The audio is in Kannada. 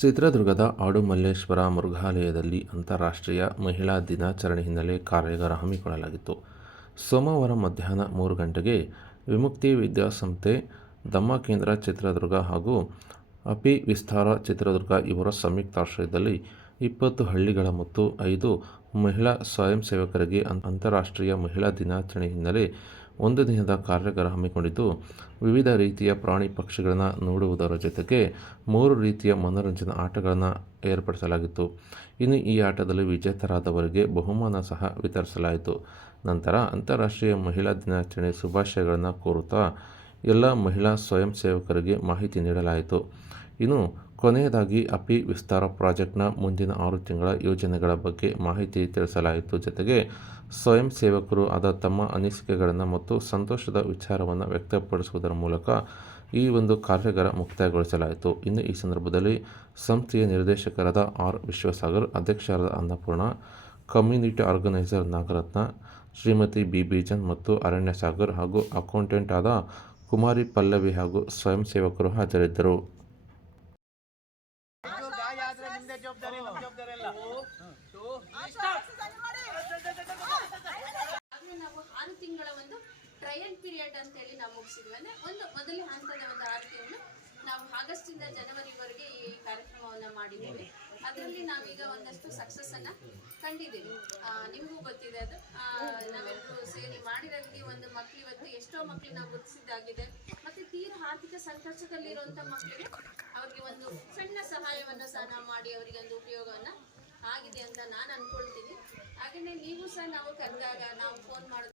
ಚಿತ್ರದುರ್ಗದ ಆಡುಮಲ್ಲೇಶ್ವರ ಮೃಗಾಲಯದಲ್ಲಿ ಅಂತಾರಾಷ್ಟ್ರೀಯ ಮಹಿಳಾ ದಿನಾಚರಣೆ ಹಿನ್ನೆಲೆ ಕಾರ್ಯಾಗಾರ ಹಮ್ಮಿಕೊಳ್ಳಲಾಗಿತ್ತು. ಸೋಮವಾರ ಮಧ್ಯಾಹ್ನ 3 ಗಂಟೆಗೆ ವಿಮುಕ್ತಿ ವಿದ್ಯಾಸಂಸ್ಥೆ, ಧಮ್ಮಕೇಂದ್ರ ಚಿತ್ರದುರ್ಗ ಹಾಗೂ ಅಪಿ ವಿಸ್ತಾರ ಚಿತ್ರದುರ್ಗ ಇವರ ಸಂಯುಕ್ತಾಶ್ರಯದಲ್ಲಿ 20 ಹಳ್ಳಿಗಳ ಮತ್ತು 5 ಮಹಿಳಾ ಸ್ವಯಂ ಸೇವಕರಿಗೆ ಅಂತಾರಾಷ್ಟ್ರೀಯ ಮಹಿಳಾ ದಿನಾಚರಣೆ ಹಿನ್ನೆಲೆ ಒಂದು ದಿನದ ಕಾರ್ಯಾಗಾರ ಹಮ್ಮಿಕೊಂಡಿದ್ದು, ವಿವಿಧ ರೀತಿಯ ಪ್ರಾಣಿ ಪಕ್ಷಿಗಳನ್ನು ನೋಡುವುದರ ಜೊತೆಗೆ 3 ರೀತಿಯ ಮನೋರಂಜನಾ ಆಟಗಳನ್ನು ಏರ್ಪಡಿಸಲಾಗಿತ್ತು. ಇನ್ನು ಈ ಆಟದಲ್ಲಿ ವಿಜೇತರಾದವರಿಗೆ ಬಹುಮಾನ ಸಹ ವಿತರಿಸಲಾಯಿತು. ನಂತರ ಅಂತಾರಾಷ್ಟ್ರೀಯ ಮಹಿಳಾ ದಿನಾಚರಣೆ ಶುಭಾಶಯಗಳನ್ನು ಕೋರುತ್ತಾ ಎಲ್ಲ ಮಹಿಳಾ ಸ್ವಯಂ ಸೇವಕರಿಗೆ ಮಾಹಿತಿ ನೀಡಲಾಯಿತು. ಇನ್ನು ಕೊನೆಯದಾಗಿ ಅಪಿ ವಿಸ್ತಾರ ಪ್ರಾಜೆಕ್ಟ್ನ ಮುಂದಿನ 6 ತಿಂಗಳ ಯೋಜನೆಗಳ ಬಗ್ಗೆ ಮಾಹಿತಿ ತಿಳಿಸಲಾಯಿತು. ಜೊತೆಗೆ ಸ್ವಯಂ ಸೇವಕರು ಆದ ತಮ್ಮ ಅನಿಸಿಕೆಗಳನ್ನು ಮತ್ತು ಸಂತೋಷದ ವಿಚಾರವನ್ನು ವ್ಯಕ್ತಪಡಿಸುವುದರ ಮೂಲಕ ಈ ಒಂದು ಕಾರ್ಯಾಗಾರ ಮುಕ್ತಾಯಗೊಳಿಸಲಾಯಿತು. ಇನ್ನು ಈ ಸಂದರ್ಭದಲ್ಲಿ ಸಂಸ್ಥೆಯ ನಿರ್ದೇಶಕರಾದ ಆರ್. ವಿಶ್ವಸಾಗರ್, ಅಧ್ಯಕ್ಷರಾದ Annapurna, community organiser Nagaratna, Shrimati B. Bijan ಮತ್ತು ಅರಣ್ಯ ಸಾಗರ್ ಹಾಗೂ ಅಕೌಂಟೆಂಟ್ ಆದ ಕುಮಾರಿ ಪಲ್ಲವಿ ಹಾಗೂ ಸ್ವಯಂ ಸೇವಕರು ಹಾಜರಿದ್ದರು. ನಾವು 6 ತಿಂಗಳ ಒಂದು ಟ್ರಯಲ್ ಪೀರಿಯಡ್ ಅಂತ ಹೇಳಿ ನಾವು ಮುಗಿಸಿದ್ವಿ. ಅಂದ್ರೆ ಒಂದು ಮೊದಲ ಹಂತದ ಒಂದು 6 ತಿಂಗಳು ನಾವು ಆಗಸ್ಟ್ ಇಂದ ಜನವರಿವರೆಗೆ ಈ ಕಾರ್ಯಕ್ರಮವನ್ನ ಮಾಡಿದ್ದೀವಿ. ಅದರಲ್ಲಿ ನಾವೀಗ ಒಂದಷ್ಟು ಸಕ್ಸಸ್ ಅನ್ನ ಕಂಡಿದ್ದೀವಿ. ನಿಮಗೂ ಗೊತ್ತಿದೆ ಅದು. ನಾವೆಲ್ಲರೂ ಸೇರಿ ಮಾಡಿರೋದಕ್ಕೆ ಒಂದು ಮಕ್ಕಳು ಇವತ್ತು ಎಷ್ಟೋ ಮಕ್ಕಳು ನಾವು ಗುರುತಿಸಿದ್ದಾಗಿದೆ. ಮತ್ತೆ ತೀರಾ ಆರ್ಥಿಕ ಸಂಕಷ್ಟದಲ್ಲಿರುವಂತ ಮಕ್ಕಳಿಗೆ ಅವ್ರಿಗೆ ಒಂದು ಸಣ್ಣ ಸಹಾಯವನ್ನ ಸಹ ನಾವು ಮಾಡಿ ಅವರಿಗೆ ಒಂದು ಉಪಯೋಗವನ್ನ ಆಗಿದೆ ಅಂತ ನಾನು ಅನ್ಕೊಳ್ತೀನಿ. ಹಾಗೆಯೇ ನೀವು ಸಹ ನಾವು ಕರೆದಾಗ ನಾವು ಫೋನ್ ಮಾಡೋದು